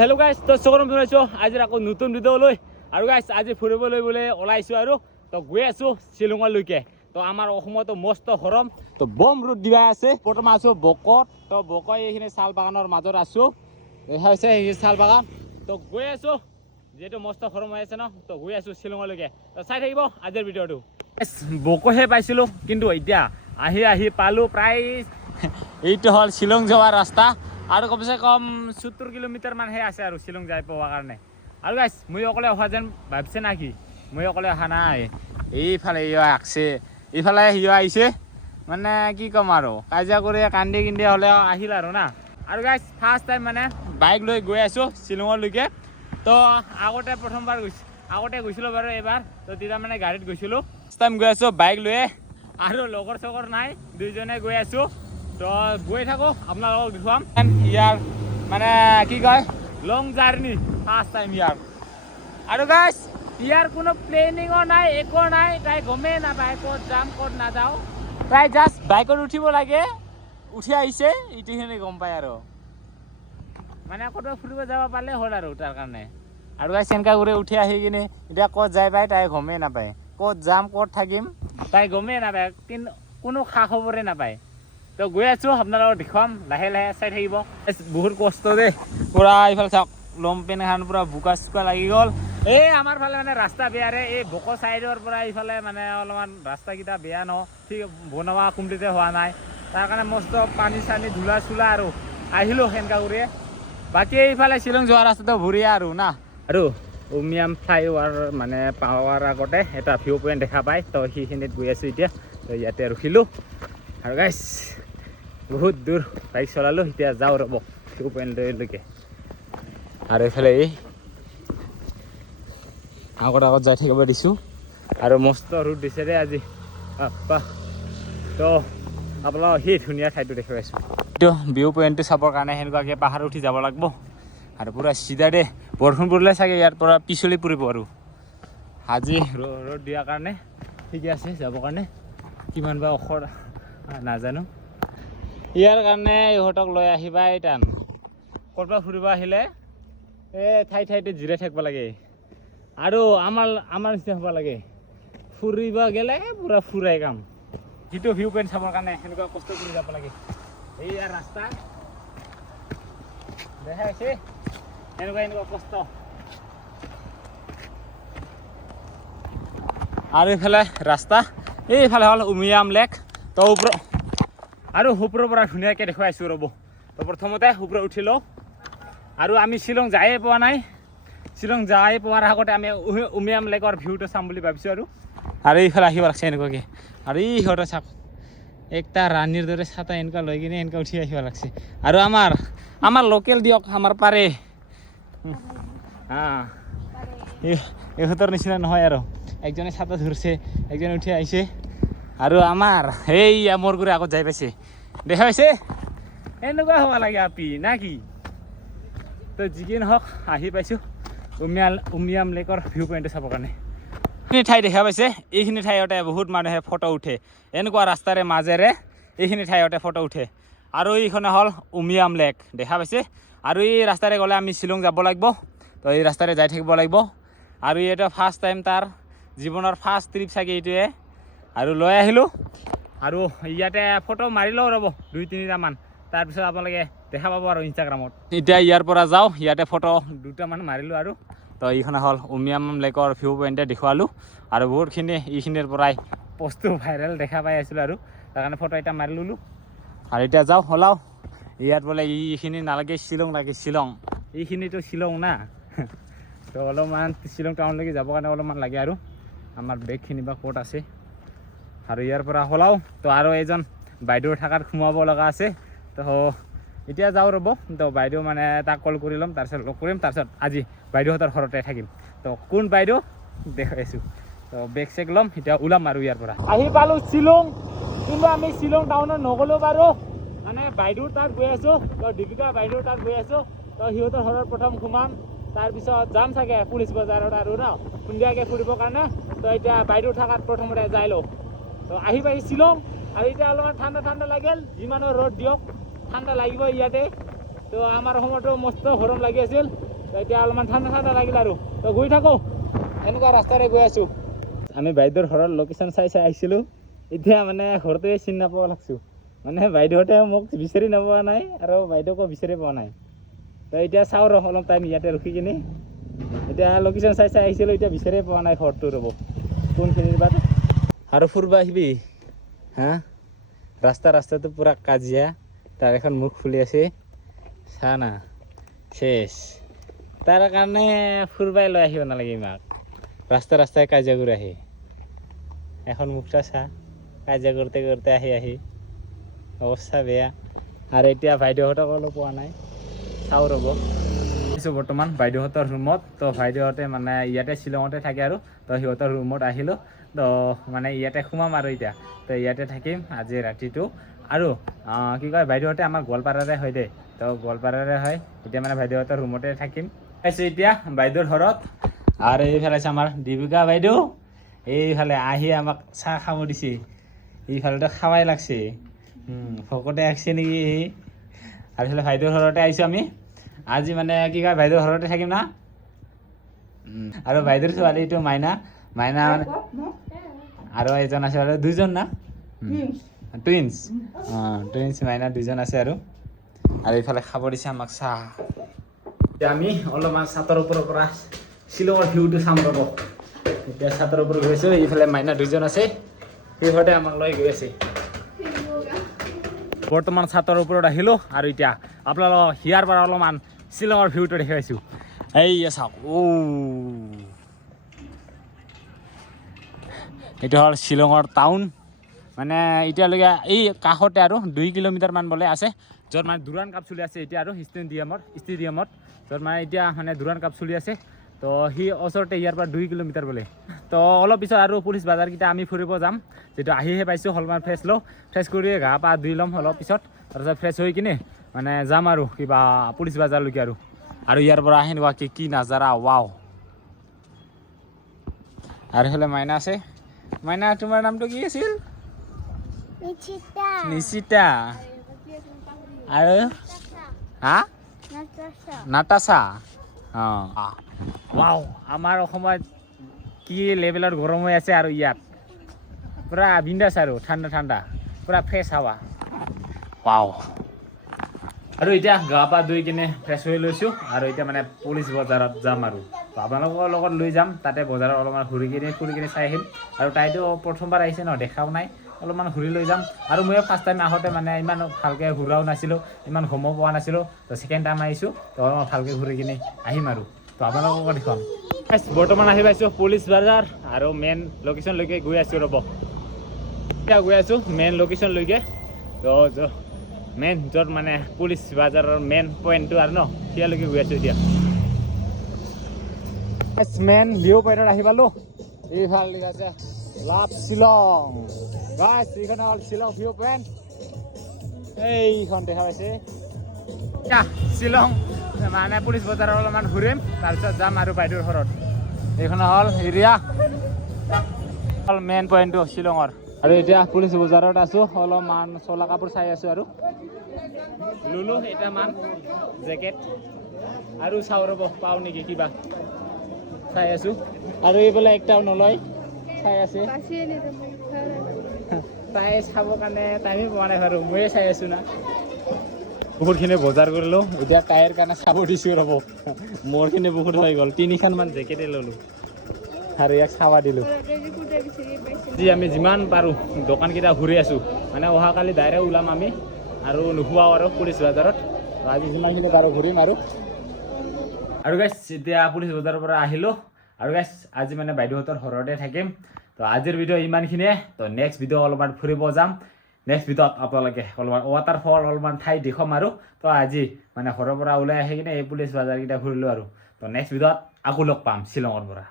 Hello' guys, তো চকৰম শুনাইছোঁ আজি আকৌ নতুন ভিডিঅ' লৈ। আৰু গাইজ আজি ফুৰিবলৈ বোলে ওলাইছোঁ আৰু তো গৈ আছোঁ শ্বিলঙলৈকে। তো আমাৰ অসমতো মস্ত গৰম, তো বম ৰ'দ দিবা আছে। বৰ্তমান আছোঁ বকত, তো বকত এইখিনি চাল বাগানৰ মাজত আছোঁ। দেখা হৈছে এই চাল বাগান, তো গৈ আছোঁ যিহেতু মস্ত গৰম হৈ আছে ন, তো গৈ আছোঁ শ্বিলঙলৈকে। তো চাই থাকিব আজিৰ ভিডিঅ'টো। বকহে পাইছিলোঁ, কিন্তু এতিয়া আহি পালোঁ প্ৰায় এইটো হ'ল শ্বিলং যোৱাৰ ৰাস্তা। আৰু কমচে কম 70 কিলোমিটাৰ মানহে আছে আৰু শ্বিলং যাই পোৱাৰ কাৰণে। আৰু গাইজ মই অকলে অহা যেন ভাবিছে নাকি? মই অকলে অহা নাই, এইফালে আঁকছে, এইফালে আহিছে। মানে কি ক'ম আৰু, কাজিয়া কৰি কান্দি কিন্দি হ'লে আহিল আৰু না। আৰু গাইজ ফাৰ্ষ্ট টাইম মানে বাইক লৈ গৈ আছোঁ শ্বিলঙলৈকে। তো প্ৰথমবাৰ গৈছিলোঁ বাৰু এবাৰ, তো তেতিয়া মানে গাড়ীত গৈছিলোঁ। ফাৰ্ষ্ট টাইম গৈ আছোঁ বাইক লৈয়ে, আৰু লগৰ চগৰ নাই, দুইজনে গৈ আছোঁ। তো গৈ থাকোঁ, আপোনালোকক দেখুৱাম ইয়াৰ মানে কি কয় লং জাৰ্ণি, ফাৰ্ষ্ট টাইম ইয়াৰ। আৰু গাইজ ইয়াৰ কোনো প্লেনিঙো নাই, একো নাই, তাই গমেই নাপায় ক'ত যাম ক'ত নাযাওঁ। তাই জাষ্ট বাইকত উঠিব লাগে, উঠি আহিছে, ইটিখিনি গম পায় আৰু মানে ক'তো ফুৰিব যাব পাৰিলে হ'ল আৰু তাৰ কাৰণে। আৰু গাইজ এনেকা কৰি উঠি আহি কিনে এতিয়া ক'ত যাই পায় তাই গমেই নাপায়, ক'ত যাম ক'ত থাকিম তাই গমেই নাপায়, কিন্তু কোনো খা খবৰে নাপায়। তো গৈ আছোঁ, আপোনালোকক দেখুৱাম, লাহে লাহে চাই থাকিব। বহুত কষ্ট দেই, পূৰা এইফালে চাওক লমপেন এখন পূৰা বোকা চোকা লাগি গ'ল। এই আমাৰ ফালে মানে ৰাস্তা বেয়াৰে, এই বক চাইডৰ পৰা এইফালে মানে অলপমান ৰাস্তাকেইটা বেয়া ন, ঠিক বনোৱা কমপ্লিটে হোৱা নাই, তাৰ কাৰণে মস্ত পানী চানী ধূলা চোলা আৰু আহিলোঁ সেনেকা কৰিয়ে। বাকী এইফালে শ্বিলং যোৱা ৰাস্তাটো ভৰিয়া আৰু না। আৰু উমিয়াম ফ্লাইঅভাৰ মানে পাৱাৰ আগতে এটা ভিউ পইণ্ট দেখা পায়, তো সেইখিনিত গৈ আছোঁ এতিয়া। তো ইয়াতে ৰখিলোঁ। আৰু গাইজ বহুত দূৰ বাইক চলালোঁ, এতিয়া যাওঁ ৰ'ব ভিউ পইণ্টলৈকে। আৰু এইফালে এই আগত যাই থাকিব দিছোঁ। আৰু মস্ত ৰ'দ দিছে দেই আজি, বাপ্পা। তো আপোনালোকক সেই ধুনীয়া ঠাইটো দেখুৱাইছোঁ। এইটো ভিউ পইণ্টটো চাবৰ কাৰণে সেনেকুৱাকৈ পাহাৰ উঠি যাব লাগিব। আৰু পূৰা চিধা দে, বৰষুণ পৰিলে চাগে ইয়াৰ পৰা পিছলি পৰিব। আৰু আজি ৰ'দ দিয়াৰ কাৰণে ঠিকে আছে যাবৰ কাৰণে, কিমান বা ঔষধ নাজানো। ইয়াৰ কাৰণে ইহঁতক লৈ আহিবা টান, ক'ৰবাত ফুৰিব আহিলে এই ঠাইতে জিৰাই থাকিব লাগে। আৰু আমাৰ নিচিনা হ'ব লাগে, ফুৰিব গ'লে পূৰা ফুৰাই কাম। যিটো ভিউ পইণ্ট চাবৰ কাৰণে সেনেকুৱা কষ্ট কৰি যাব লাগে। এইয়া ৰাস্তা দেখা আছে, এনেকুৱা কষ্ট। আৰু এইফালে ৰাস্তা, এইফালে হ'ল উমিয়াম লেক। তো ওপৰৰ পৰা ধুনীয়াকৈ দেখুৱাইছোঁ ৰ'ব। তো প্ৰথমতে ওপৰত উঠি লওঁ। আৰু আমি শ্বিলং যায়ে পোৱা নাই, শ্বিলং যাই পোৱাৰ আগতে আমি উমিয়াম লেকৰ ভিউটো চাম বুলি ভাবিছোঁ। আৰু এইফালে আহিব লাগছে এনেকুৱাকৈ। আৰু ইহঁতে চাওক একটা ৰাণীৰ দৰে ছাতা এনেকুৱা লৈ কিনে এনেকুৱা উঠি আহিব লাগছে। আৰু আমাৰ লোকেল দিয়ক, আমাৰ পাৰে ইহঁতৰ নিচিনা নহয় আৰু, একজনে ছাতা ধৰিছে, একজনে উঠি আহিছে। আৰু আমাৰ সেই মোৰ গুৰি আগত যাই পাইছে, দেখা পাইছে, এনেকুৱা হ'ব লাগে আপি না কি? তো যি কি নহওক আহি পাইছোঁ উমিয়াম লেকৰ ভিউ পইণ্টটো চাবৰ কাৰণে। এইখিনি ঠাই দেখা পাইছে, এইখিনি ঠাইতে বহুত মানুহে ফটো উঠে, এনেকুৱা ৰাস্তাৰে মাজেৰে এইখিনি ঠাইতে ফটো উঠে। আৰু এইখনে হ'ল উমিয়াম লেক, দেখা পাইছে। আৰু এই ৰাস্তাৰে গ'লে আমি শ্বিলং যাব লাগিব, তো এই ৰাস্তাৰে যাই থাকিব লাগিব। আৰু এইটো ফাৰ্ষ্ট টাইম তাৰ জীৱনৰ ফাৰ্ষ্ট ট্ৰিপ চাগে এইটোৱে। আৰু লৈ আহিলোঁ, আৰু ইয়াতে ফটো মাৰি লওঁ ৰ'ব 2-3টামান, তাৰপিছত আপোনালোকে দেখা পাব আৰু ইনষ্টাগ্ৰামত। এতিয়া ইয়াৰ পৰা যাওঁ, ইয়াতে ফটো 2টামান মাৰিলোঁ। আৰু তো এইখন হ'ল উমিয়াম লেকৰ ভিউ পইণ্টে দেখুৱালোঁ। আৰু বহুতখিনি এইখিনিৰ পৰাই পষ্টটো ভাইৰেল দেখা পাই আছিলোঁ, আৰু তাৰ কাৰণে ফটো এটা মাৰি ল'লোঁ। আৰু এতিয়া যাওঁ ওলাওঁ, ইয়াত বোলে এইখিনি নালাগে, শ্বিলং লাগে, শ্বিলং এইখিনিতো শ্বিলং না। তো অলপমান শ্বিলং টাউনলৈকে যাবৰ কাৰণে অলপমান লাগে, আৰু আমাৰ বেগখিনি বা ক'ত আছে। আৰু ইয়াৰ পৰা ওলাওঁ, তো আৰু এজন বাইদেউ থাকাত সোমাব লগা আছে। তো এতিয়া যাওঁ ৰ'ব, তো বাইদেউ মানে তাক কল কৰি ল'ম, তাৰপিছত লগ কৰিম, তাৰপিছত আজি বাইদেউহঁতৰ ঘৰতে থাকিম। তো কোন বাইদেউ দেখাইছোঁ, তো বেগ চেগ ল'ম, এতিয়া ওলাম আৰু ইয়াৰ পৰা। আহি পালোঁ শ্বিলং, কিন্তু আমি শ্বিলং টাউনত নগ'লোঁ বাৰু, মানে বাইদেউৰ তাত গৈ আছোঁ। তো দীপিকা বাইদেউৰ তাত গৈ আছোঁ। তো সিহঁতৰ ঘৰত প্ৰথম সোমাম, তাৰপিছত যাম চাগে পুলিচ বজাৰত আৰু ন সন্ধিয়াকৈ ফুৰিবৰ কাৰণে। তো এতিয়া বাইদেউ থাকাত প্ৰথমতে যাই লওঁ। তো আহি পাইছোঁ শ্বিলং, আৰু এতিয়া অলপমান ঠাণ্ডা লাগিল, যিমানো ৰ'দ দিয়ক ঠাণ্ডা লাগিব ইয়াতে। তো আমাৰ সময়তো মস্ত গৰম লাগি আছিল, তো এতিয়া অলপমান ঠাণ্ডা ঠাণ্ডা লাগিল আৰু তো গৈ থাকোঁ এনেকুৱা ৰাস্তাৰে গৈ আছোঁ আমি বাইদেউৰ ঘৰৰ লোকেশ্যন চাই আহিছিলোঁ এতিয়া মানে ঘৰটোৱে চিনি নাপাব লাগছোঁ মানে বাইদেউহঁতে মোক বিচাৰি নোপোৱা নাই আৰু বাইদেউকো বিচাৰি পোৱা নাই তো এতিয়া চাওঁ ৰ অলপ টাইম ইয়াতে ৰখি কিনে এতিয়া লোকেশ্যন চাই আহিছিলোঁ এতিয়া বিচাৰিয়ে পোৱা নাই ঘৰটো ৰ'ব কোনখিনিৰ বাট আৰু ফুৰিব আহিবি হা ৰাস্তাটো পূৰা কাজিয়া তাৰ এখন মুখ খুলি আছে চা না শেষ তাৰ কাৰণে ফুৰিবাই লৈ আহিব নালাগে ইমাক ৰাস্তাই কাজিয়া কৰি আহি এখন মুখটা চা কাজিয়া কৰোঁতে আহি অৱস্থা বেয়া আৰু এতিয়া বাইদেউহঁতক অলপ পোৱা নাই চাওঁ ৰ'ব বৰ্তমান বাইদেউহঁতৰ ৰুমত তো বাইদেউহঁতে মানে ইয়াতে শ্বিলঙতে থাকে আৰু তো সিহঁতৰ ৰুমত আহিলোঁ তো মানে ইয়াতে সোমাম আৰু এতিয়া তো ইয়াতে থাকিম আজি ৰাতিটো আৰু কি কয় বাইদেউহঁতে আমাৰ গোৱালপাৰাৰে হয় দেই তো গোৱালপাৰাৰে হয় এতিয়া মানে বাইদেউহঁতৰ ৰুমতে থাকিম পাইছোঁ এতিয়া বাইদেউৰ ঘৰত আৰু এইফালে আছে আমাৰ দীপিকা বাইদেউ এইফালে আহি আমাক চাহ খাব দিছে এইফালেতো খাৱাই লাগছে ভকতে আহিছে নেকি আৰু এইফালে বাইদেউৰ ঘৰতে আহিছোঁ আমি আজি মানে কি কয় বাইদেউৰ ঘৰতে থাকিম না আৰু বাইদেউৰ ছোৱালীটো মাইনা মানে আৰু এজন আছে আৰু দুজন না টুইন্স টুইন্স মাইনা দুজন আছে আৰু এইফালে খাব দিছে আমাক চাহ এতিয়া আমি অলপমান ছাতৰ ওপৰৰ পৰা শ্বিলঙৰ ভিউটো চাম ৰ'ব এতিয়া ছাতৰ ওপৰত গৈছোঁ এইফালে মাইনা দুজন আছে সিহঁতে আমাক লৈ গৈ আছে বৰ্তমান ছাতৰ ওপৰত আহিলোঁ আৰু এতিয়া আপোনালোকক হিয়াৰ পৰা অলপমান শ্বিলঙৰ ভিউটো দেখি পাইছোঁ এই চাওক এইটো হ'ল শ্বিলঙৰ টাউন মানে এতিয়ালৈকে এই কাষতে আৰু 2 কিলোমিটাৰমান বোলে আছে য'ত মানে দুৰাণ কাপ চলি আছে এতিয়া আৰু ষ্টেডিয়ামত য'ত মানে এতিয়া মানে দুৰাণ কাপ চলি আছে তো সি ওচৰতে ইয়াৰ পৰা 2 কিলোমিটাৰ বোলে তো অলপ পিছত আৰু পুলিচ বাজাৰকেইটা আমি ফুৰিব যাম যিটো আহিহে পাইছোঁ অলপমান ফ্ৰেছ কৰি গা পা ধুই ল'ম অলপ পিছত তাৰপিছত ফ্ৰেছ হৈ কিনে মানে যাম আৰু কিবা পুলিচ বাজাৰলৈকে আৰু ইয়াৰ পৰা সেনেকুৱা কি নাজাৰা ৱাও আৰু এইফালে মাইনা আছে মাইনা তোমাৰ নামটো কি আছিল নিশিতা আৰু হা নাটাশা ৱাও আমাৰ অসমত কি লেভেলৰ গৰম হৈ আছে আৰু ইয়াত পুৰা বিন্দাছ আৰু ঠাণ্ডা পুৰা ফ্ৰেছ হাৱা ৱাও আৰু এতিয়া গা পা ধুই কিনে ফ্ৰেছ হৈ লৈছোঁ আৰু এতিয়া মানে পুলিচ বজাৰত যাম আৰু আপোনালোকৰ লগত লৈ যাম তাতে বজাৰত অলপমান ফুৰি কিনে চাই আহিম আৰু তাইতো প্ৰথমবাৰ আহিছে ন দেখাও নাই অলপমান ঘূৰি লৈ যাম আৰু মই ফাৰ্ষ্ট টাইম আহোঁতে মানে ইমান ভালকৈ ঘূৰাও নাছিলোঁ ইমান সময় পোৱা নাছিলোঁ তো ছেকেণ্ড টাইম আহিছোঁ তো অলপমান ভালকৈ ঘূৰি কিনে আহিম আৰু তো আপোনালোকক দেখুৱাম বৰ্তমান আহি পাইছোঁ পুলিচ বজাৰ আৰু মেইন লোকেশ্যনলৈকে গৈ আছোঁ ৰ'ব এতিয়া গৈ আছোঁ মেইন লোকেশ্যনলৈকে তো মেইন য'ত মানে পুলিচ বাজাৰৰ মেইন পইণ্টটো আৰু ন সিয়ালৈকে গৈ আছোঁ এতিয়া মেইন ভিউ পইণ্টত আহি পালোঁ এইফালে আছে লাভ শ্বিলং গাইছ এইখন হ'ল শ্বিলং ভিউ পইণ্ট এইখন দেখা পাইছে এতিয়া শ্বিলং মানে পুলিচ বজাৰৰ অলপমান ঘূৰিম তাৰপিছত যাম আৰু বাইদেউৰ ঘৰত এইখন হ'ল এৰিয়া হ'ল মেইন পইণ্টটো শ্বিলঙৰ আৰু এতিয়া পুলিচ বজাৰত আছোঁ অলপমান চলা কাপোৰ চাই আছোঁ আৰু লুলো এটামান জেকেট আৰু চাওঁ ৰ'ব পাওঁ নেকি কিবা চাই আছোঁ আৰু এইফালে একটাও নলয় চাই আছে তাই চাবৰ কাৰণে টাইমে পোৱা নাই বাৰু ময়ে চাই আছোঁ না বহুতখিনি বজাৰ কৰিলোঁ এতিয়া তাইৰ কাৰণে চাব দিছোঁ ৰ'ব মোৰখিনি বহুত হৈ গ'ল 3খনমান জেকেটে ল'লোঁ আৰু ইয়াক চাবা দিলোঁ যি আমি যিমান পাৰোঁ দোকানকেইটা ঘূৰি আছোঁ মানে অহাকালি ডাইৰেক্ট ওলাম আমি আৰু নোখোৱাওঁ আৰু পুলিচ বজাৰত আজি যিমানখিনি পাৰোঁ ঘূৰিম আৰু গাইছ এতিয়া পুলিচ বজাৰৰ পৰা আহিলোঁ আৰু গাইছ আজি মানে বাইদেউহঁতৰ ঘৰতে থাকিম তো আজিৰ ভিডিঅ' ইমানখিনিয়ে তো নেক্সট ভিডিঅ' অলপমান ফুৰিব যাম নেক্সট ভিডিঅ'ত আপোনালোকে অলপমান ৱাটাৰফল অলপমান ঠাই দেখুৱাম আৰু তো আজি মানে ঘৰৰ পৰা ওলাই আহি কিনে এই পুলিচ বজাৰকেইটা ঘূৰিলোঁ আৰু তো নেক্সট ভিডিঅ'ত আকৌ লগ পাম শ্বিলঙৰ পৰা